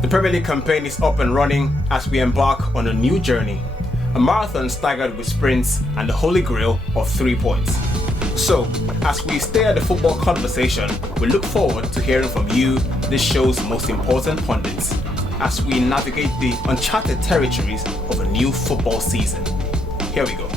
The Premier League campaign is up and running as we embark on a new journey. A marathon staggered with sprints and the holy grail of 3 points. So, as we stay at the football conversation, we look forward to hearing from you, this show's most important pundits, as we navigate the uncharted territories of a new football season. Here we go.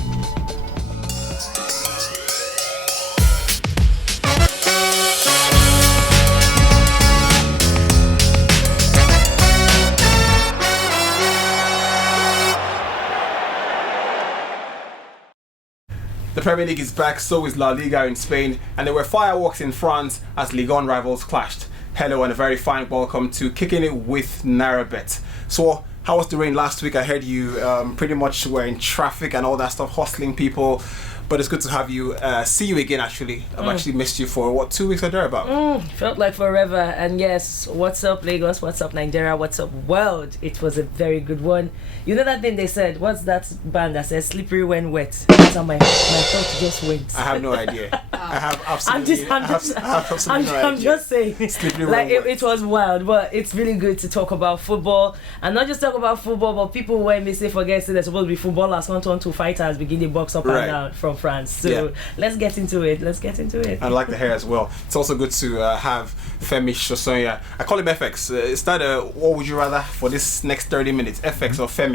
The Premier League is back, so is La Liga in Spain, and there were fireworks in France as Ligue 1 rivals clashed. Hello and a very fine welcome to Kicking It with Nairabet. So, how was the rain last week? I heard you pretty much were in traffic and all that stuff, hustling people. But it's good to have you, see you again actually. I've actually missed you for, 2 weeks or thereabout? Felt like forever. And yes, what's up Lagos, what's up Nigeria, what's up world? It was a very good one. You know that thing they said, what's that band that says slippery when wet? That's how my thought just went. I have no idea. I have absolutely I'm just saying. Slippery like when wet. It was wild, but it's really good to talk about football. And not just talk about football, but people when they say forget they're supposed to be footballers, 1-2 fighters begin the box up and down from France. So let's get into it. I like the hair as well. It's also good to have Femi Shosonya. I call him FX. Is that what would you rather for this next 30 minutes? FX or Femi?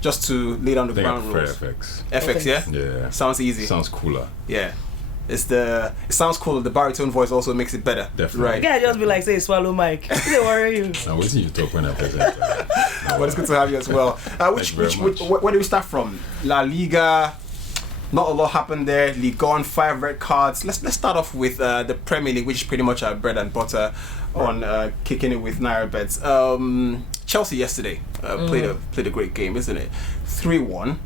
Just to lay down the ground rules. FX. FX, yeah? Yeah. Sounds easy. Sounds cooler. Yeah. It sounds cooler. The baritone voice also makes it better. Definitely. Right. You can't just be like, say, swallow mic. They worry you. Now, what do you talk when I present? Well, it's good to have you as well. Where do we start from? La Liga. Not a lot happened there. Ligue 1, 5 red cards. Let's start off with the Premier League, which is pretty much our bread and butter on Kicking It with Nairabet. Chelsea yesterday played a great game, isn't it? 3-1.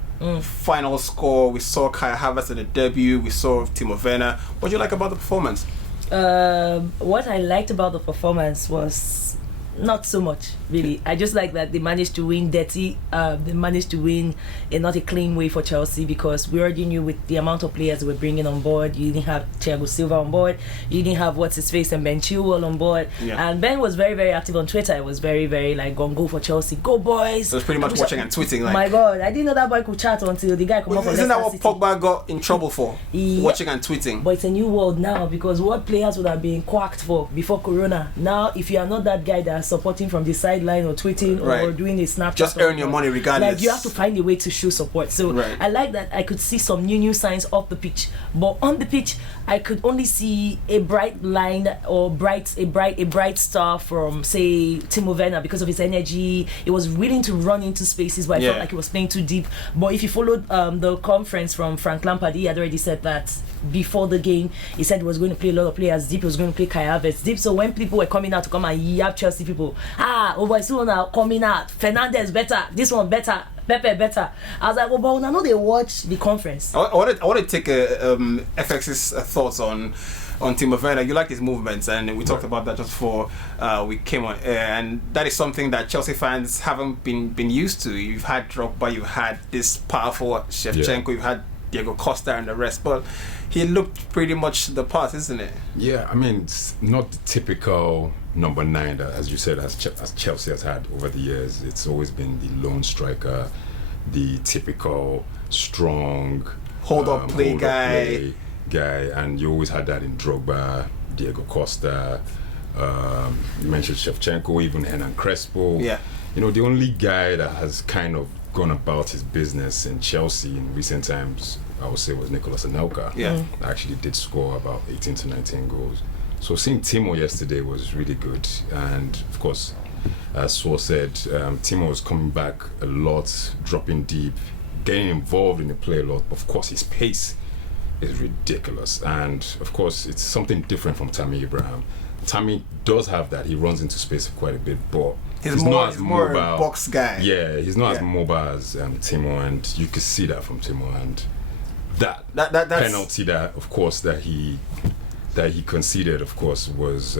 Final score. We saw Kai Havertz at the debut. We saw Timo Werner. What do you like about the performance? What I liked about the performance was not so much, really. I just like that they managed to win dirty. They managed to win in not a clean way for Chelsea, because we already knew with the amount of players they were bringing on board. You didn't have Thiago Silva on board. You didn't have what's his face and Ben Chilwell on board. Yeah. And Ben was very, very active on Twitter. It was very, very like go for Chelsea, go boys. So it was pretty much watching and tweeting. Like, my God, I didn't know that boy could chat until the guy come up. Isn't that what Pogba got in trouble for? Watching and tweeting. But it's a new world now, because what players would have been quacked for before Corona. Now, if you are not that guy that is supporting from the sideline or tweeting or doing a Snapchat, just earn your money regardless. Like, you have to find a way to show support. So I like that I could see some new signs off the pitch, but on the pitch I could only see a bright line or a bright star from, say, Timo Werner, because of his energy. He was willing to run into spaces, but I felt like he was playing too deep. But if you followed the conference from Frank Lampard, he had already said that before the game. He said he was going to play a lot of players deep. He was going to play Kai Havertz deep. So when people were coming out to come and yab Chelsea people, over now coming out, Fernandes better, this one better, Pepe better. I was like, well, but I know they watch the conference. I want to take FX's thoughts on Timo Werner. You like his movements, and we talked about that just before we came on, and that is something that Chelsea fans haven't been used to. You've had Drogba, you've had this powerful Shevchenko, you've had Diego Costa and the rest, but he looked pretty much the part, isn't it? Yeah, I mean, it's not the typical number 9 that, as you said, as Chelsea has had over the years. It's always been the lone striker, the typical strong hold-up play guy, and you always had that in Drogba, Diego Costa. You mentioned Shevchenko, even Hernan Crespo. Yeah, you know, the only guy that has kind of gone about his business in Chelsea in recent times, I would say, was Nicolas Anelka. Yeah, actually did score about 18 to 19 goals. So seeing Timo yesterday was really good, and of course, as Saul said, Timo was coming back a lot, dropping deep, getting involved in the play a lot. Of course, his pace is ridiculous, and of course, it's something different from Tammy Abraham. Tammy does have that; he runs into space quite a bit, but he's not as more mobile. Box guy. Yeah, he's not as mobile as Timo, and you could see that from Timo, and that penalty that, of course, that he conceded, of course, was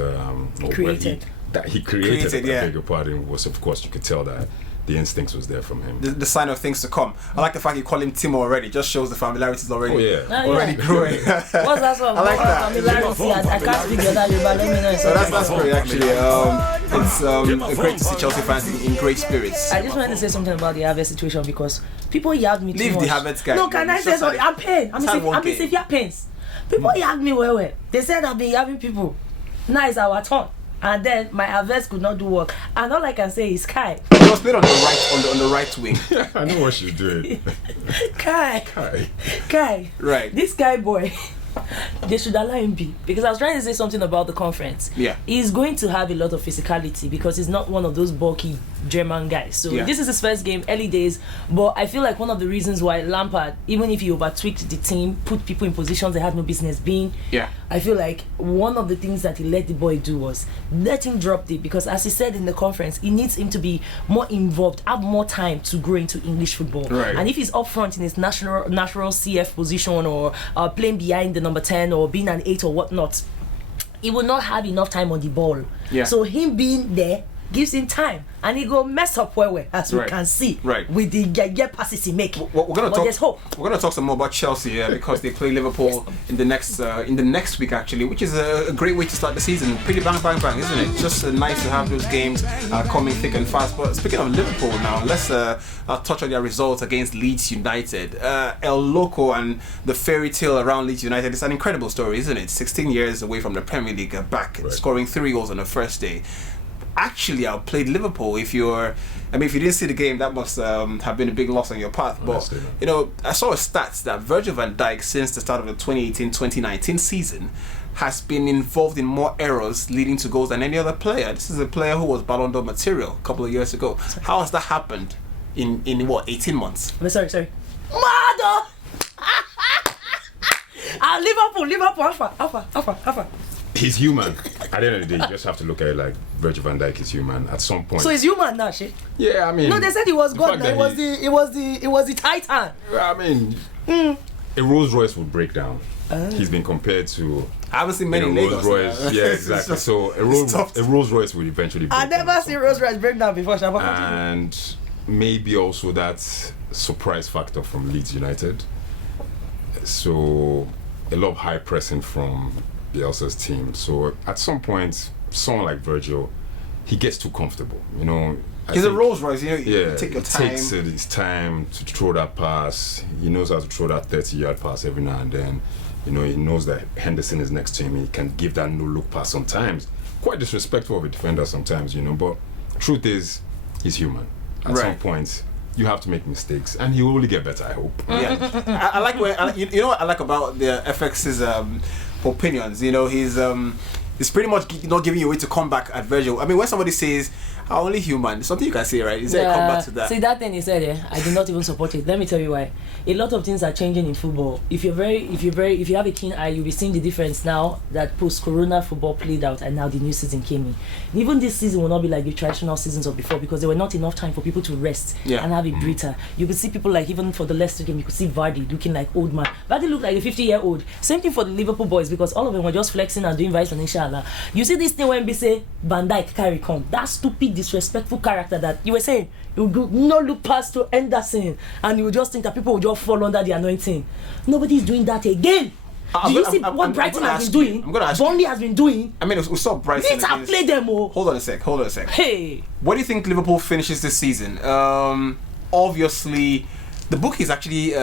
created. I beg your pardon, was, of course, you could tell that the instincts was there from him. The sign of things to come. I like the fact you call him Timo already. Just shows the familiarity is already yeah. growing. What's that song? I like that. Familiarity. I can't speak the other but let me know. So that's great actually. It's great to see Chelsea fans in great spirits. I just wanted to say something about the Havertz situation because people yabbed me too much. Leave the Havertz guy. No, can I say something? I'm pain. I'm severe pains. People yabbed me well. They said I've been yabbing people. Now it's our turn. And then my Havertz could not do work. And all I can say is Kai. He was played on the right wing. I know what she's doing. Kai. Right. This guy boy. They should allow him be, because I was trying to say something about the conference. Yeah, he's going to have a lot of physicality because he's not one of those bulky German guys. So this is his first game, early days. But I feel like one of the reasons why Lampard, even if he overtweaked the team, put people in positions they had no business being. Yeah, I feel like one of the things that he let the boy do was let him drop deep, because as he said in the conference, he needs him to be more involved, have more time to grow into English football. Right. And if he's up front in his natural CF position or playing behind the number 10 or being an 8 or whatnot, he will not have enough time on the ball. Yeah. So him being there gives him time, and he go mess up where as we can see with the passes he make. We're gonna talk. We're gonna talk some more about Chelsea because they play Liverpool in the next week actually, which is a great way to start the season. Pretty bang, isn't it? Just nice to have those games coming thick and fast. But speaking of Liverpool now, let's touch on their results against Leeds United. El Loco and the fairy tale around Leeds United. It's an incredible story, isn't it? 16 years away from the Premier League, back scoring 3 goals on the first day. Actually outplayed Liverpool. If you didn't see the game, that must have been a big loss on your path. But I saw a stats that Virgil Van Dijk, since the start of the 2018-2019 season, has been involved in more errors leading to goals than any other player. This is a player who was Ballon d'Or material a couple of years ago. How has that happened in 18 months? Sorry. Mother! Liverpool, Alpha. He's human. At the end of the day, you just have to look at it like Virgil van Dijk is human at some point. So he's human now, shit. Yeah, I mean. No, they said he was God. It was the Titan. I mean, a Rolls Royce would break down. He's been compared to. I haven't seen many Rolls Royce. Yeah, exactly. So a Rolls Royce will eventually break down. I never seen Rolls Royce break down before. And maybe also that surprise factor from Leeds United. So a lot of high pressing from Bielsa's team. So at some point, someone like Virgil, he gets too comfortable. He's a Rolls Royce. You take your time. He takes his time to throw that pass. He knows how to throw that 30-yard pass every now and then. He knows that Henderson is next to him. He can give that no-look pass sometimes. Quite disrespectful of a defender sometimes, But truth is, he's human. At some point, you have to make mistakes, and he will only get better, I hope. Yeah, I like what I like about the FX's opinions. He's pretty much not giving you a way to come back at Virgil. I mean, when somebody says I'm only human, it's something you can say, right? Is there a comeback to that? See, that thing he said, I do not even support it. Let me tell you why. A lot of things are changing in football. If you have a keen eye, you'll be seeing the difference now that post-corona football played out and now the new season came in. And even this season will not be like the traditional seasons of before, because there were not enough time for people to rest and have a breather. You could see people like, even for the Leicester game, you could see Vardy looking like old man. Vardy looked like a 50-year-old. Same thing for the Liverpool boys, because all of them were just flexing and doing vice and inshallah. You see this thing when they say Van Dijk carry come, that stupid disrespectful character that you were saying, you would not look past to Henderson and you would just think that people would just fall under the anointing. Nobody's doing that again. Do you see what Brighton has been doing? Burnley has been doing? I mean, we saw Brighton. Leeds have played them all. Hold on a sec. Hey. What do you think Liverpool finishes this season? Obviously, the bookies actually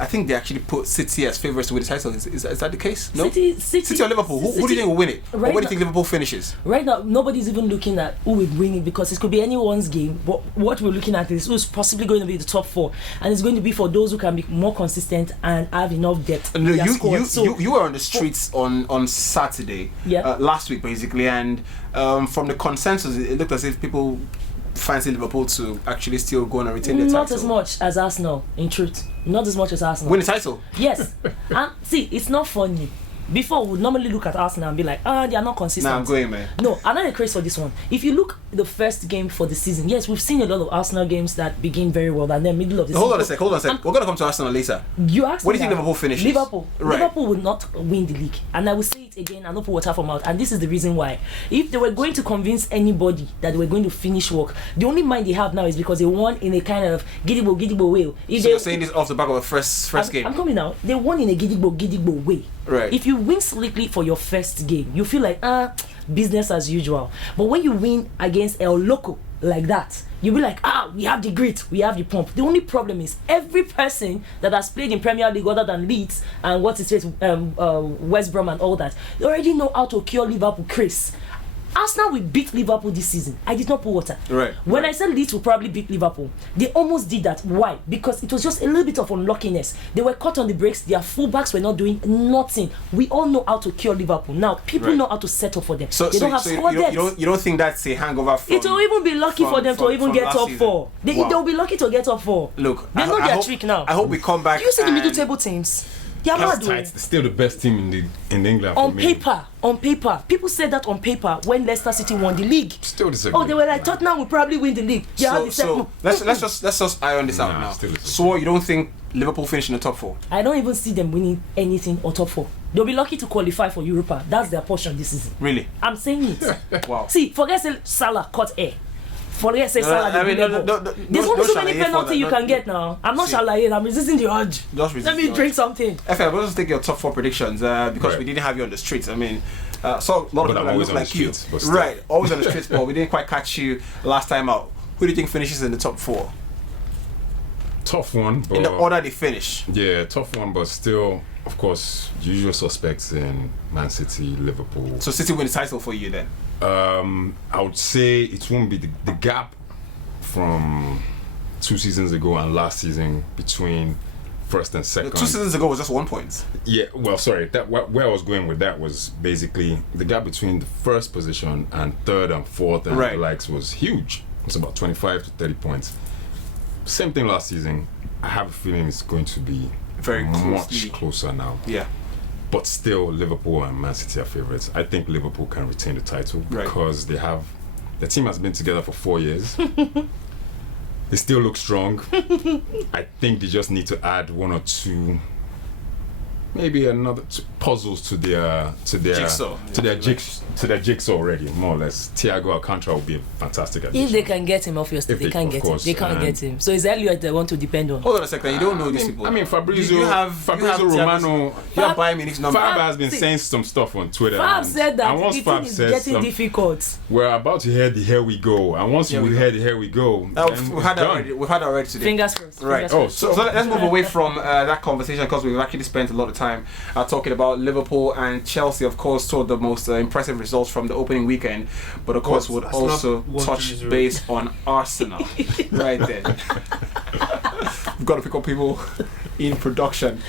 I think they actually put City as favourites to win the title. Is that the case? No? City or Liverpool? Who do you think will win it? Right, or where do you think Liverpool finishes? Right now, nobody's even looking at who will win it, because it could be anyone's game. But what we're looking at is who's possibly going to be the top 4. And it's going to be for those who can be more consistent and have enough depth. No, you were on the streets on Saturday, last week basically, and from the consensus, it looked as if people fancy Liverpool to actually still go on and retain their title. Not as much as Arsenal, in truth. Not as much as Arsenal. Win the title? Yes. And see, it's not funny. Before, we would normally look at Arsenal and be like, they are not consistent. Nah, I'm going, man. No, I'm not a craze for this one. If you look the first game for the season, yes, we've seen a lot of Arsenal games that begin very well, and then middle of the season. Hold on a sec. We're going to come to Arsenal later. You asked what do you think Liverpool finishes? Liverpool will not win the league. And I will say it spit again and not put water from mouth. And this is the reason why. If they were going to convince anybody that they were going to finish work, the only mind they have now is because they won in a kind of giddy-bo way. So you're saying this off the back of the first game? I'm coming now. They won in a giddy-bo way. Right. If you win slickly for your first game, you feel like, business as usual. But when you win against El Loco like that, you'll be like, we have the grit, we have the pump. The only problem is every person that has played in Premier League other than Leeds and West Brom and all that, they already know how to cure Liverpool Chris. Arsenal will beat Liverpool this season. I did not put water. Right. When I said Leeds will probably beat Liverpool, they almost did that. Why? Because it was just a little bit of unluckiness. They were caught on the brakes. Their fullbacks were not doing nothing. We all know how to cure Liverpool. Now, people know how to set up for them. They don't have squad depth. You don't think that's a hangover from... It will even be lucky for them to even get top 4. They'll be lucky to get top 4. Look, they know their trick now. I hope we come back. Do you see the middle table teams? They're still the best team in England. On paper, people said that on paper when Leicester City won the league. Still disagree. They were like, Tottenham will probably win the league. So let's just iron this out now. So you don't think Liverpool finish in the top 4? I don't even see them winning anything or top 4. They'll be lucky to qualify for Europa. That's their portion this season. Really? I'm saying it. Wow. See, forget Salah caught air. There's only so many penalties you can get now. I'm not shalaye, I'm resisting the urge. Let me drink something. FM, let's take your top 4 predictions because we didn't have you on the streets. I mean, so a lot of people that look like you. Right, always on the streets, but we didn't quite catch you last time out. Who do you think finishes in the top 4? Tough one. But in the order they finish. Yeah, tough one, but still, of course, usual suspects in ManCity, Liverpool. So City win the title for you then? I would say it won't be the gap from 2 seasons ago and last season between first and second. 2 seasons ago was just 1 point. Yeah, well, sorry. Where I was going with that was basically the gap between the first position and third and fourth and the likes was huge. It's about 25 to 30 points. Same thing last season. I have a feeling it's going to be very much closer now. Yeah. But still, Liverpool and Man City are favourites. I think Liverpool can retain the title because the team has been together for 4 years. They still look strong. I think they just need to add 1 or 2, maybe another puzzles to their jigsaw already, more or less. Thiago Alcantara will be a fantastic addition. If they can get him, obviously they can't get him. They can't get him. So it's Elliot they want to depend on. Hold on a second, you don't know these people. I mean, Fabrizio Romano. You have Bayern Munich's number. Fab has been saying some stuff on Twitter. Fab said that. And once Fab says getting difficult. We're about to hear the here we go. And once we hear the here we go, we've had that already today. Fingers crossed. Right. So let's move away from that conversation because we've actually spent a lot of time talking about Liverpool and Chelsea. Of course, saw the most impressive results from the opening weekend, but of course would also touch base on Arsenal. Right there. We've got to pick up people in production.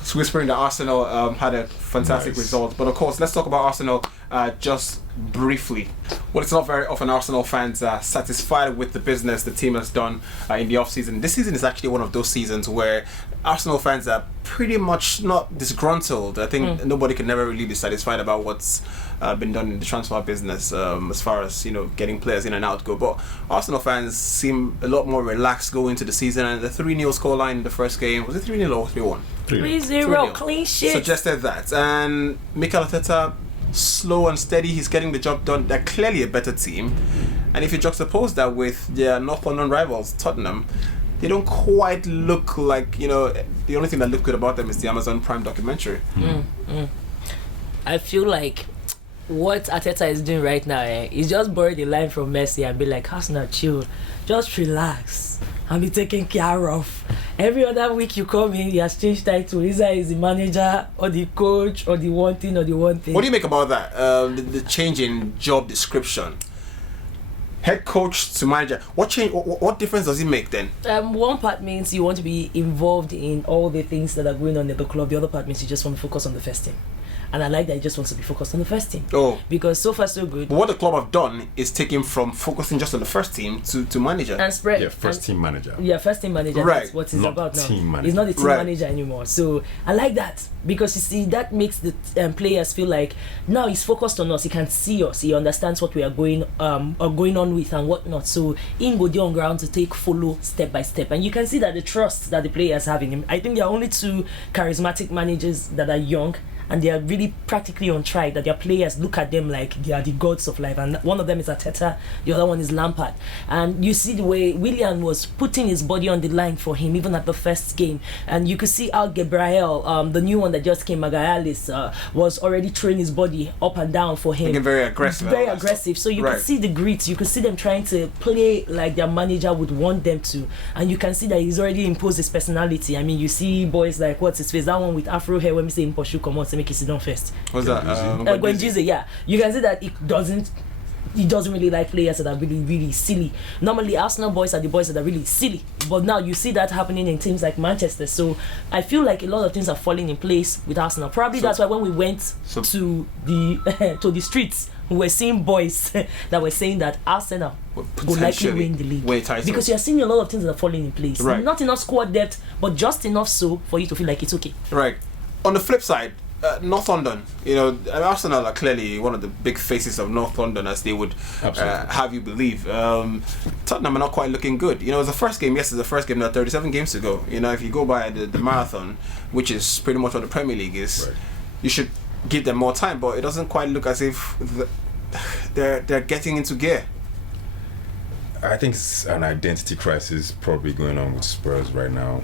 It's whispering that Arsenal had a fantastic result, but of course let's talk about Arsenal just briefly. Well, it's not very often Arsenal fans are satisfied with the business the team has done in the off-season. This season is actually one of those seasons where Arsenal fans are pretty much not disgruntled. I think nobody can never really be satisfied about what's been done in the transfer business as far as getting players in and out go. But Arsenal fans seem a lot more relaxed going into the season, and the 3-0 scoreline in the first game, was it 3-0 or 3-1? 3-0, clean shit. Suggested that. And Mikel Arteta, slow and steady, he's getting the job done. They're clearly a better team, and if you juxtapose that with their North London rivals Tottenham, they don't quite look like, the only thing that looked good about them is the Amazon Prime documentary. I feel like what Arteta is doing right now is just borrow the line from Messi and be like, Arsenal, chill, just relax and be taken care of. Every other week you come in, he has changed title. Either he's the manager or the coach or the one thing or the one thing. What do you make about that? The change in job description? Head coach to manager. What difference does it make then? One part means you want to be involved in all the things that are going on in the club. The other part means you just want to focus on the first team. And I like that he just wants to be focused on the first team. Because so far so good. But what the club have done is take him from focusing just on the first team to manager. And spread. Yeah, first team manager. Yeah, first team manager. Right. That's what he's about now. Team manager. He's not the team manager anymore. So I like that. Because you see, that makes the players feel like now he's focused on us. He can see us. He understands what we are going on with and whatnot. So he go there on ground to follow step by step. And you can see that the trust that the players have in him. I think there are only 2 charismatic managers that are young, and they are really practically on trial, that their players look at them like they are the gods of life. And one of them is Arteta, the other one is Lampard. And you see the way Willian was putting his body on the line for him, even at the first game. And you could see how Gabriel, the new one that just came, Magalhaes, was already throwing his body up and down for him. Looking very aggressive. Very aggressive. So you could see the grit. You could see them trying to play like their manager would want them to. And you can see that he's already imposed his personality. I mean, you see boys like, what's his face? That one with Afro hair, when we say Imposhu, come on, to make it sit down first. What's that? Gwenjize, yeah. You can see that he doesn't really like players that are really, really silly. Normally, Arsenal boys are the boys that are really silly. But now you see that happening in teams like Manchester. So I feel like a lot of things are falling in place with Arsenal. Probably that's why when we went to the to the streets, we were seeing boys that were saying that Arsenal will likely win the league. Because you are seeing a lot of things that are falling in place. Right. Not enough squad depth, but just enough so for you to feel like it's okay. Right. On the flip side, North London, Arsenal are clearly one of the big faces of North London, as they would have you believe. Tottenham are not quite looking good. It was the first game. Yes, it's the first game. There are 37 games to go. If you go by the marathon, which is pretty much what the Premier League is, you should give them more time. But it doesn't quite look as if they're getting into gear. I think it's an identity crisis probably going on with Spurs right now.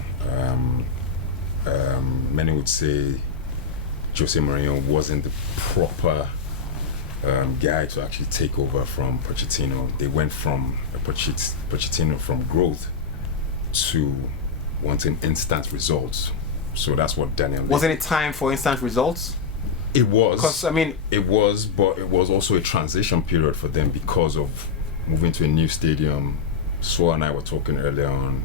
Many would say Jose Mourinho wasn't the proper guy to actually take over from Pochettino. They went from Pochettino from growth to wanting instant results. So that's what Daniel... Wasn't it time for instant results? It was. Because, it was, but it was also a transition period for them because of moving to a new stadium. Swa and I were talking earlier on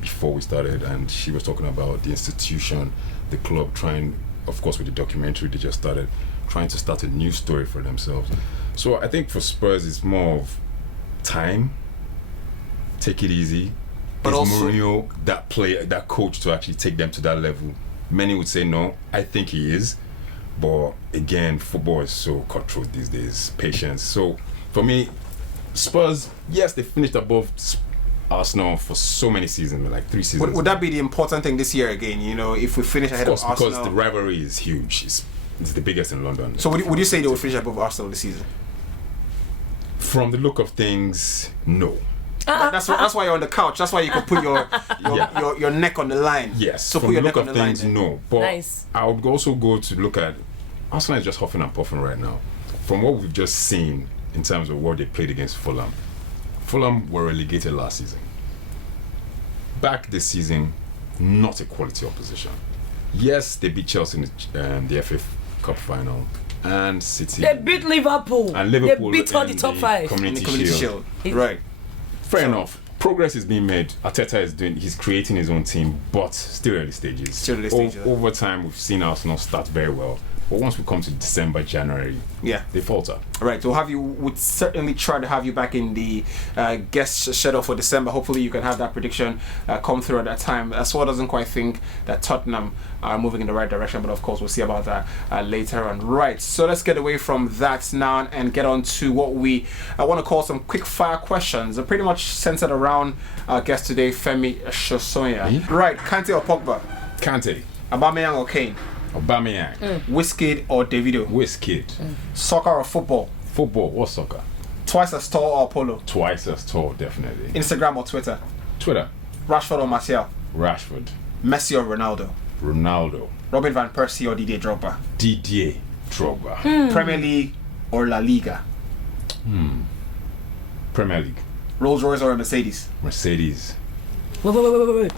before we started, and she was talking about the institution, the club trying, of course with the documentary they just started, trying to start a new story for themselves. So I think for Spurs it's more of time, take it easy. But is also Mourinho that coach to actually take them to that level? Many would say no. I think he is. But again, football is so cutthroat these days. Patience. So for me, Spurs, yes, they finished above Arsenal for so many seasons, like 3 seasons. Would that be the important thing this year again? If we finish ahead of Arsenal? Because the rivalry is huge. It's the biggest in London. So would you say they will finish above Arsenal this season? From the look of things, no. That's why you're on the couch. That's why you can put your neck on the line. Yes. So from put your the neck look on of the things, line. no. But nice. I would also go to look at Arsenal is just huffing and puffing right now. From what we've just seen in terms of what they played against Fulham. Fulham were relegated last season. Back this season, not a quality opposition. Yes, they beat Chelsea in the FA Cup final, and City. They beat Liverpool. And Liverpool. They beat all the top 5. Community Shield. Right. Fair enough. Progress is being made. Arteta he's creating his own team, but still early stages. Over time, we've seen Arsenal start very well. But once we come to December, January, they falter. Right. So would certainly try to have you back in the guest schedule for December. Hopefully you can have that prediction come through at that time. Sword doesn't quite think that Tottenham are moving in the right direction, but of course we'll see about that later on. Right. So let's get away from that now and get on to what we want to call some quick fire questions. They're pretty much centered around our guest today, Femi Shosonya. Right. Kante or Pogba? Kante. Aubameyang or Kane? Aubameyang. Wizkid or Davido? Wizkid. Soccer or football? Football. What's soccer? Twice as tall or Polo? Twice as tall, definitely. Instagram or Twitter? Twitter. Rashford or Martial? Rashford. Messi or Ronaldo? Ronaldo. Robin van Persie or Didier Drogba? Didier Drogba. Premier League or La Liga? Premier League. Rolls Royce or Mercedes? Mercedes. Wait.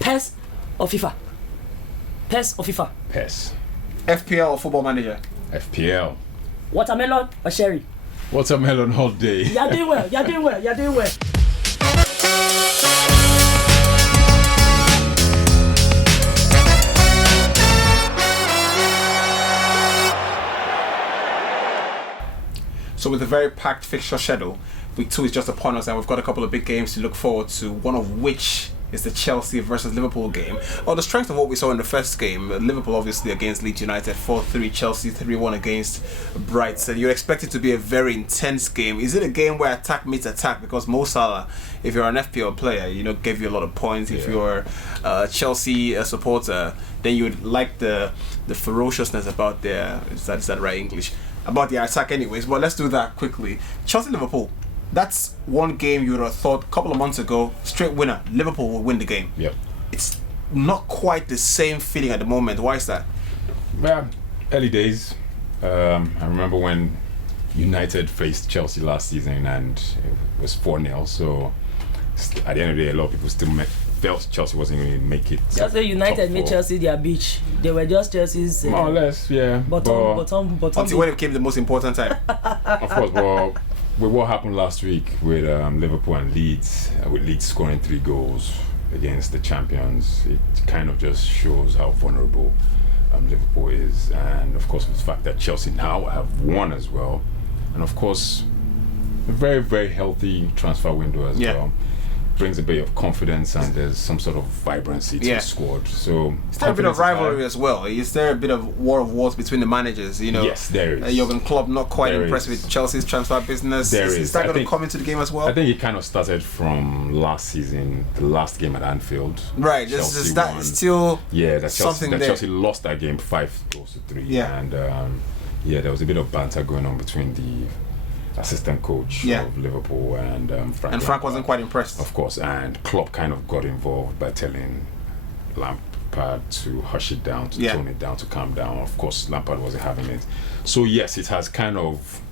PES or FIFA? PES or FIFA? PES. FPL or Football Manager? FPL. Watermelon or sherry? Watermelon all day. You're doing well. So with a very packed fixture schedule, week 2 is just upon us, and we've got a couple of big games to look forward to, one of which is the Chelsea versus Liverpool game. On the strength of what we saw in the first game, Liverpool obviously against Leeds United 4-3, Chelsea 3-1 against Brighton. You expect it to be a very intense game. Is it a game where attack meets attack? Because Mo Salah, if you're an FPL player, gave you a lot of points. If you're a Chelsea supporter, then you would like the ferociousness about their, is that right English? About their attack anyways. But let's do that quickly. Chelsea-Liverpool. That's one game you would have thought a couple of months ago, straight winner, Liverpool will win the game. Yep. It's not quite the same feeling at the moment. Why is that? Well, early days. I remember when United faced Chelsea last season and it was 4-0. So at the end of the day, a lot of people still felt Chelsea wasn't going to make it. Just say United made Chelsea their bitch. They were just Chelsea's. More or less, yeah. Bottom. Until when it came the most important time. Of course, but with what happened last week with Liverpool and Leeds, with Leeds scoring 3 goals against the champions, it kind of just shows how vulnerable Liverpool is, and of course the fact that Chelsea now have won as well, and of course a very, very healthy transfer window as well. Brings a bit of confidence and there's some sort of vibrancy to the squad. So is there a bit of rivalry as well? Is there a bit of war of words between the managers? Yes, there is. Jurgen Klopp not quite impressed with Chelsea's transfer business. Is that going to come into the game as well? I think it kind of started from last season, the last game at Anfield. Right, is that still something that there? Chelsea lost that game 5-3. And there was a bit of banter going on between the assistant coach of Liverpool and Frank. And Frank wasn't quite impressed. Of course, and Klopp kind of got involved by telling Lampard to hush it down, to tone it down, to calm down. Of course, Lampard wasn't having it. So yes, it has kind of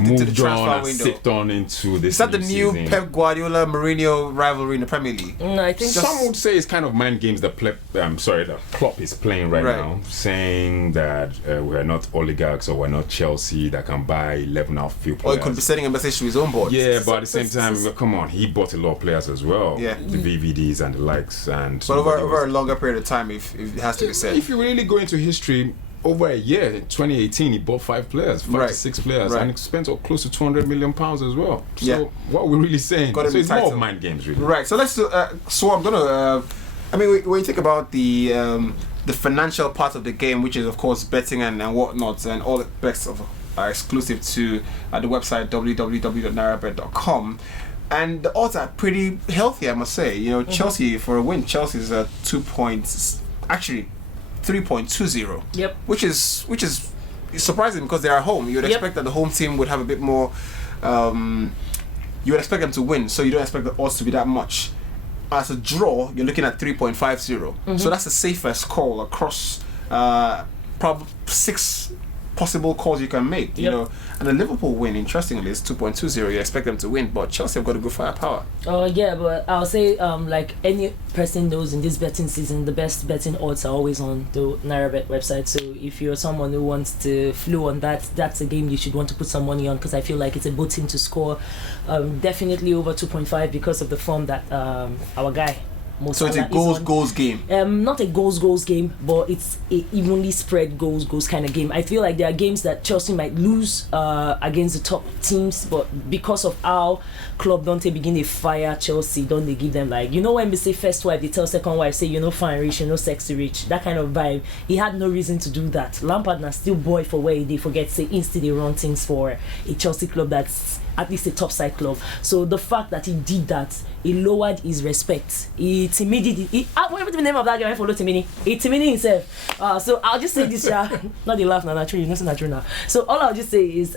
moved on and sipped on into this. Is that the new season. Pep Guardiola Mourinho rivalry in the Premier League? No, I think some would say it's kind of mind games that that Klopp is playing right now, saying that we're not oligarchs or we're not Chelsea that can buy 11 outfield players. Or he could be sending a message to his own board. Yeah, but at the same time, come on, he bought a lot of players as well. Yeah, the VVDs and the likes, and but over a longer period of time, if it has to be said. If you really go into history. Over a year, in 2018, he bought 5 players, 5 to 6 players, and he spent close to £200 million as well. So what are we really saying? So it's more of mind games, really. Right. So let's. So I'm gonna. When you think about the financial part of the game, which is of course betting and whatnot, and all the bets are exclusive to the website www.nairabet.com. And the odds are pretty healthy, I must say. Chelsea for a win. Chelsea's 2 points. Actually, 3.20. Yep. Which is surprising because they are home. You would expect that the home team would have a bit more. You would expect them to win, so you don't expect the odds to be that much. As a draw, you're looking at 3.50. So that's the safest call across probably 6 possible calls you can make. You know, and the Liverpool win, interestingly, is 2.20. You expect them to win, but Chelsea have got a good firepower. Yeah, but I'll say like any person knows in this betting season, the best betting odds are always on the Nairabet website. So if you're someone who wants to flow on that, that's a game you should want to put some money on, because I feel like it's a both team to score. Definitely over 2.5 because of the form that our guy. So it's a goals game. Not a goals game, but it's a evenly spread goals kind of game. I feel like there are games that Chelsea might lose against the top teams, but because of how Klopp don't they begin to fire Chelsea, don't they give them like, when we say first wife, they tell second wife, say fine rich, sexy rich, that kind of vibe. He had no reason to do that. Lampard now still boy for where they forget say instead they run things for a Chelsea club that's at least a top side club. So the fact that he did that, he lowered his respect. He intimidated. Whatever the name of that guy follow Timini. He intimidated himself. So I'll just say this, not the laugh now, naturally, not true now. So all I'll just say is,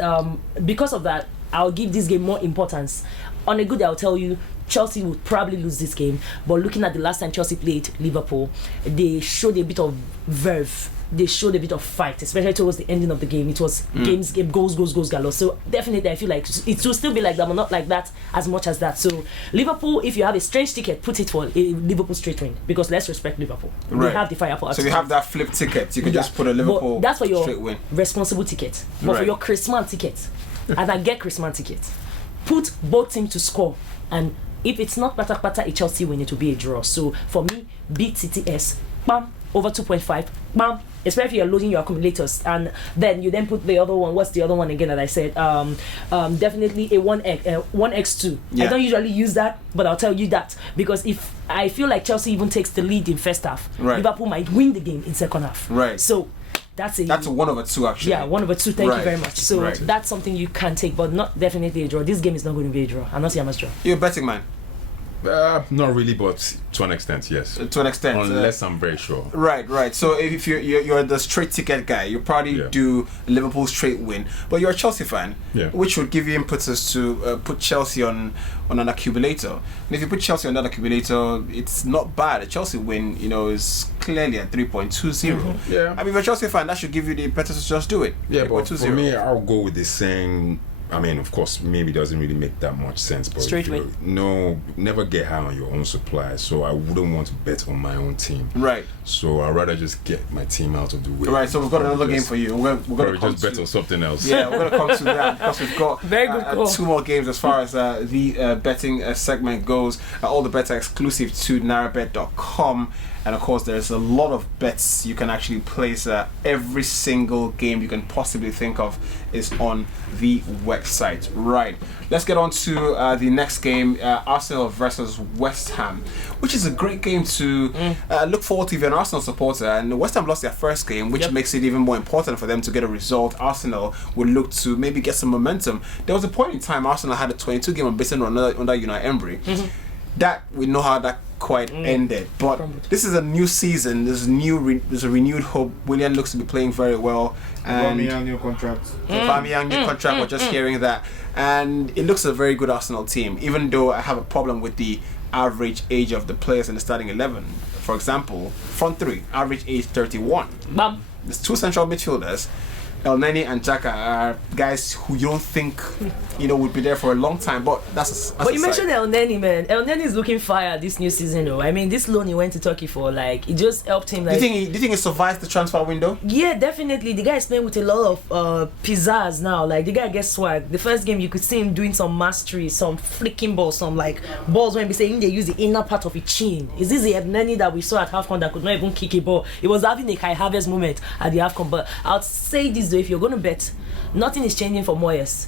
because of that, I'll give this game more importance. On a good day, I'll tell you, Chelsea would probably lose this game. But looking at the last time Chelsea played Liverpool, they showed a bit of verve. They showed a bit of fight, especially towards the ending of the game. It was game, goals, galore. So definitely, I feel like it will still be like that, but not like that as much as that. So Liverpool, if you have a strange ticket, put it for a Liverpool straight win, because let's respect Liverpool. Right. They have the firepower. So you have that flip ticket. You can just put a Liverpool. But that's for your straight win. Responsible ticket. But for your Christmas ticket, and I get Christmas ticket, put both teams to score, and if it's not pata a Chelsea win, it will be a draw. So for me, beat CTS, bam, over 2.5, bam, especially if you're loading your accumulators, and then you then put the other one. What's the other one again that I said? Definitely a 1x2. I don't usually use that, but I'll tell you that because if I feel like Chelsea even takes the lead in first half, Liverpool might win the game in second half. Right. So that's a 1/2 actually. Yeah, 1/2. Thank you very much. So that's something you can take, but not definitely a draw. This game is not going to be a draw. I'm not saying I must draw. You're a betting man. Not really, but to an extent, yes. To an extent, unless I'm very sure. Right. So if you're the straight ticket guy, you probably do Liverpool straight win. But you're a Chelsea fan, which would give you impetus to put Chelsea on an accumulator. And if you put Chelsea on that accumulator, it's not bad. A Chelsea win, is clearly at 3.20. Yeah. I mean, if you're a Chelsea fan, that should give you the impetus to just do it. Yeah, but for me, I'll go with the same. I mean, of course, maybe it doesn't really make that much sense, but straight way. No, never get high on your own supply. So I wouldn't want to bet on my own team. Right. So I'd rather just get my team out of the way. Right. So we've got another game for you. We're going to just bet on something else. Yeah, we're going to come to that because we've got very good 2 more games as far as the betting segment goes. All the bets are exclusive to Nairabet.com. And of course, there's a lot of bets you can actually place. Every single game you can possibly think of is on the website. Right. Let's get on to the next game, Arsenal versus West Ham, which is a great game to look forward to if you're an Arsenal supporter. And West Ham lost their first game, which makes it even more important for them to get a result. Arsenal would look to maybe get some momentum. There was a point in time Arsenal had a 22-game unbeaten run under Unai Emery. That we know how that quite ended, but this is a new season. There's a renewed hope. Willian looks to be playing very well, and Aubameyang new contract. Aubameyang new contract. We're just hearing that, and it looks a very good Arsenal team. Even though I have a problem with the average age of the players in the starting 11. For example, front three, average age 31. There's 2 central midfielders. El Neni and Xhaka are guys who you don't think would be there for a long time, but that's but you mentioned El Neni, man. El Neni is looking fire this new season, though. I mean, this loan he went to Turkey for, it just helped him. Do you think he survived the transfer window? Yeah, definitely. The guy is playing with a lot of pizzazz now. The guy gets swag. The first game you could see him doing some mastery, some flicking balls, some balls when we say they use the inner part of his chin. Is this the El Neni that we saw at AFCON that could not even kick a ball? It was having a Kai Havertz moment at the AFCON. But I'll say this though, if you're going to bet, nothing is changing for Moyes.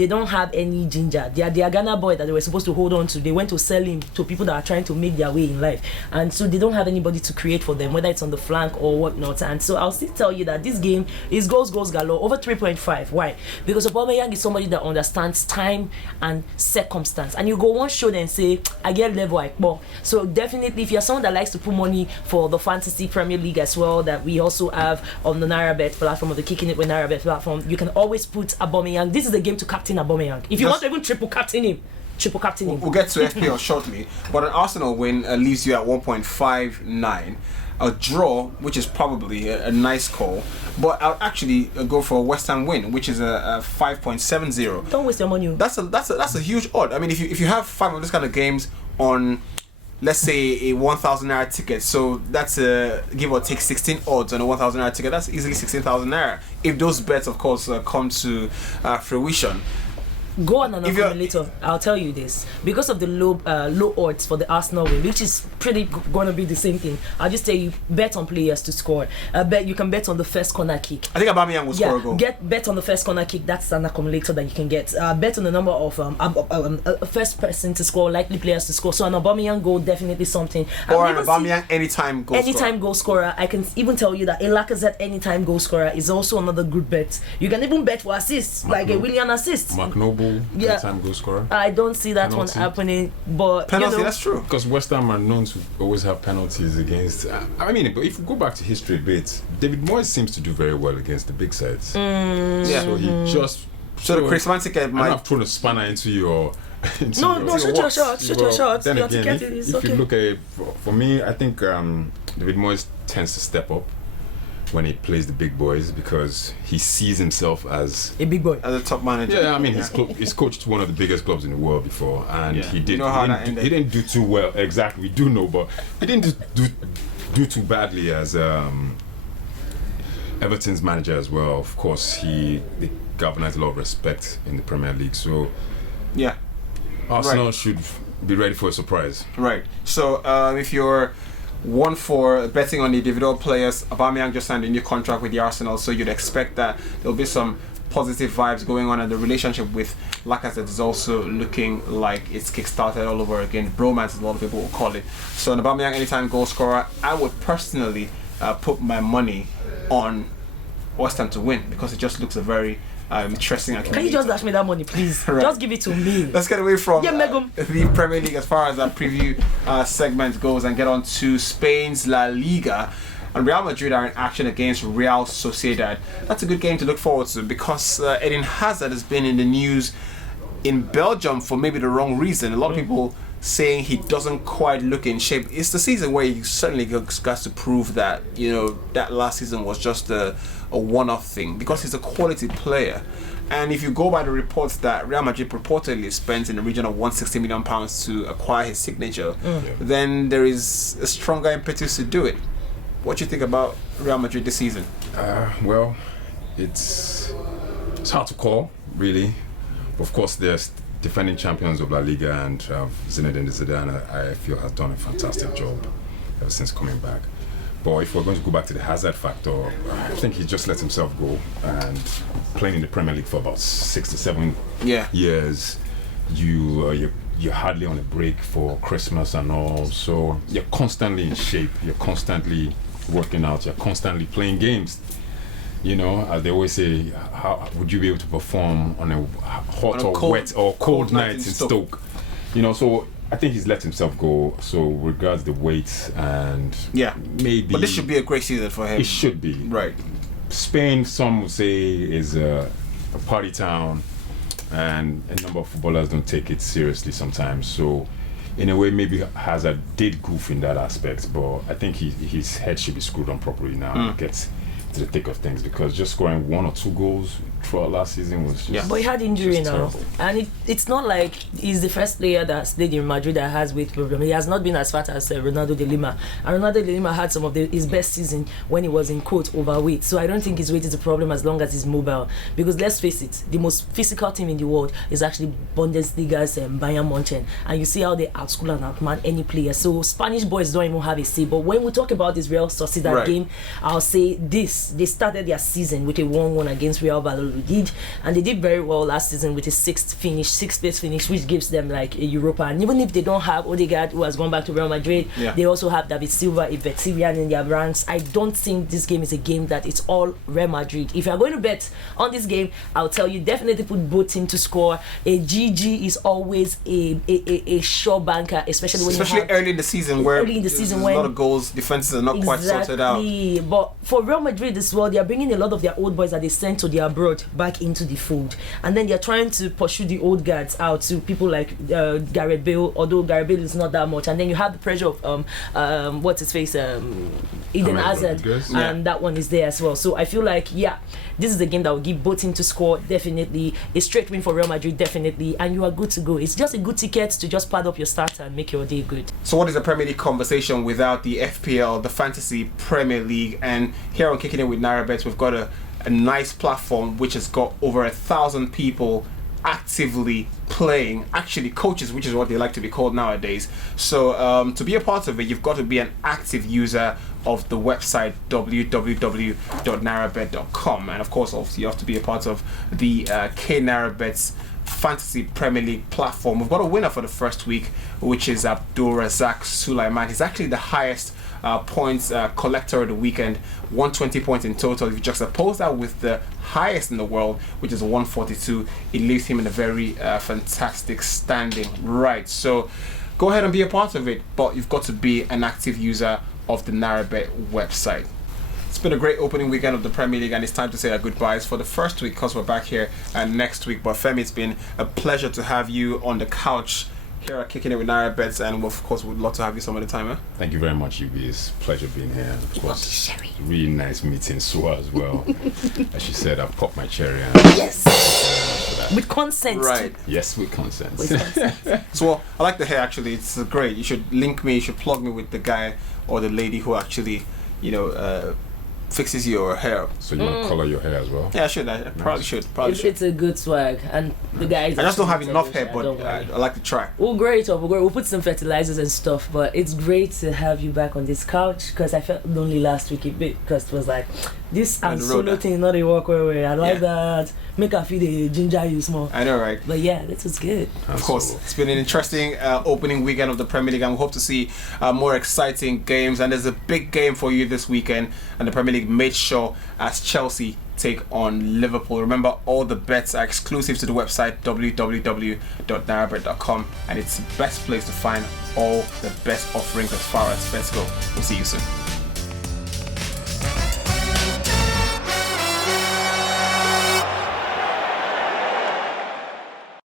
They don't have any ginger. They are the Ghana boy that they were supposed to hold on to. They went to sell him to people that are trying to make their way in life, and so they don't have anybody to create for them, whether it's on the flank or whatnot. And so I'll still tell you that this game is goals galore, over 3.5. Why? Because Aubameyang is somebody that understands time and circumstance, and you go one show and say I get level like more. So definitely, if you're someone that likes to put money for the Fantasy Premier League as well, that we also have on the Nairabet platform, of the Kicking It with Nairabet platform, you can always put Aubameyang. This is the game to captain Aubameyang. If you want to even triple captain him. We'll get to FPL shortly, but an Arsenal win leaves you at 1.59. A draw, which is probably a nice call, but I'll actually go for a West Ham win, which is a 5.70. Don't waste your money. That's a huge odd. I mean, if you have 5 of these kind of games on, let's say, a 1,000 naira ticket, so that's a give or take 16 odds on a 1,000 naira ticket. That's easily 16,000 naira. If those bets, of course, come to fruition. Go on an accumulator. I'll tell you this, because of the low odds for the Arsenal win, which is pretty gonna be the same thing. I'll just tell you, bet on players to score. Bet you can bet on the first corner kick. I think Aubameyang will score a goal. Bet on the first corner kick. That's an accumulator that you can get. Bet on the number of first person to score, likely players to score. So an Aubameyang goal, definitely something. Or an Aubameyang anytime goal scorer. I can even tell you that a Lacazette anytime goal scorer is also another good bet. You can even bet for assists, a Willian assist. Mark Noble. Anytime goal scorer. I don't see that one happening, but penalty. That's true. Because West Ham are known to always have penalties against. I mean, but if you go back to history a bit, David Moyes seems to do very well against the big sides. So he just. So the charismatic might have thrown a spanner into your. No, shoot your shot. Then again, if you look at it, for me, I think David Moyes tends to step up when he plays the big boys, because he sees himself as a big boy, as a top manager. Yeah, I mean, he's coached one of the biggest clubs in the world before, and he didn't do too well. Exactly, we do know, but he didn't do too badly as Everton's manager as well. Of course, they galvanized a lot of respect in the Premier League. So Arsenal should be ready for a surprise. Right. So if you're one for betting on the individual players. Aubameyang just signed a new contract with the Arsenal, so you'd expect that there'll be some positive vibes going on, and the relationship with Lacazette is also looking like it's kickstarted all over again. Bromance, as a lot of people will call it. So an Aubameyang anytime goal scorer, I would personally put my money on West Ham to win, because it just looks a very interesting. Can you just dash me that money, please? Right. Just give it to me. Let's get away from Megum. the Premier League as far as that preview segment goes and get on to Spain's La Liga. And Real Madrid are in action against Real Sociedad. That's a good game to look forward to, because Eden Hazard has been in the news in Belgium for maybe the wrong reason. A lot of people saying he doesn't quite look in shape. It's the season where he certainly got to prove that, you know, that last season was just a one-off thing, because he's a quality player. And if you go by the reports that Real Madrid reportedly spent in the region of £160 million to acquire his signature, then there is a stronger impetus to do it. What do you think about Real Madrid this season? Well, it's hard to call, really. Of course, there's defending champions of La Liga, and Zinedine Zidane, I feel, has done a fantastic job ever since coming back. But if we're going to go back to the Hazard factor, I think he just let himself go, and playing in the Premier League for about 6 to 7 years, you're hardly on a break for Christmas and all, so you're constantly in shape, you're constantly working out, you're constantly playing games. You know, as they always say, how would you be able to perform on a hot or wet or cold night in Stoke? You know, so I think he's let himself go. So regards the weight, and maybe. But this should be a great season for him. It should be. Right. Spain, some would say, is a party town, and a number of footballers don't take it seriously sometimes. So in a way, maybe Hazard did goof in that aspect, but I think his head should be screwed on properly now and gets to the thick of things, because just scoring 1 or 2 goals throughout last season was just but he had injury now, terrible. and it's not like he's the first player that's played in Madrid that has weight problem. He has not been as fat as Ronaldo de Lima, and Ronaldo de Lima had some of his best season when he was in quote overweight. So I don't think his weight is a problem as long as he's mobile, because let's face it, the most physical team in the world is actually Bundesliga's Bayern Munchen, and you see how they outschool and outman any player. So Spanish boys don't even have a say. But when we talk about this Real Sociedad game, I'll say this: they started their season with a 1-1 against Real Valladolid, and they did very well last season with a 6th place finish, which gives them like a Europa. And even if they don't have Odegaard, who has gone back to Real Madrid, they also have David Silva, a veteran in their ranks. I don't think this game is a game that it's all Real Madrid. If you're going to bet on this game, I'll tell you, definitely put both teams to score. A GG is always a sure banker, especially early in the season, where there's a lot of goals, defenses are not quite sorted out. But for Real Madrid as well, they are bringing a lot of their old boys that they sent to their abroad back into the fold, and then they are trying to pursue the old guards out to people like Gareth Bale, although Gareth Bale is not that much, and then you have the pressure of what's his face, Eden Hazard, and that one is there as well. So I feel like this is a game that will give both teams to score, definitely a straight win for Real Madrid, definitely, and you are good to go. It's just a good ticket to just pad up your starter and make your day good. So what is a Premier League conversation without the FPL, the Fantasy Premier League? And here on Kicking It with Nairabet, we've got a nice platform which has got over 1,000 people actively playing, actually coaches, which is what they like to be called nowadays. So to be a part of it, you've got to be an active user of the website www.nairabet.com, and of course also you have to be a part of the Nairabet's Fantasy Premier League platform. We've got a winner for the first week, which is Abdul Razak Sulaiman. He's actually the highest points collector of the weekend, 120 points in total. If you juxtapose that with the highest in the world, which is 142, it leaves him in a very fantastic standing. Right, so go ahead and be a part of it, but you've got to be an active user of the Nairabet website. It's been a great opening weekend of the Premier League, and it's time to say our goodbyes for the first week, because we're back here next week. But Femi, it's been a pleasure to have you on the couch here at Kicking It with Nairabet, and of course we'd love to have you some of the time. Thank you very much, UB. It's a pleasure being here. And of course, really nice meeting Sua as well. As she said, I've popped my cherry. And with consent. Right. Yes, with consent. So I like the hair, actually. It's great. You should link me, you should plug me with the guy or the lady who actually, fixes your hair. So you want to color your hair as well? Yeah, I should. I probably should. Probably should. It's a good swag, and the guys. I just don't have enough hair, but I like to try. We'll we'll put some fertilizers and stuff, but it's great to have you back on this couch because I felt lonely last week a bit because it was like this and solo thing not a walk away. I like that. Make her feel the ginger you small. I know, right? But yeah, this was good. Of course, it's been an interesting opening weekend of the Premier League, and we hope to see more exciting games. And there's a big game for you this weekend, and the Premier League made sure as Chelsea take on Liverpool. Remember, all the bets are exclusive to the website www.nairabet.com, and it's the best place to find all the best offerings as far as bets go. We'll see you soon.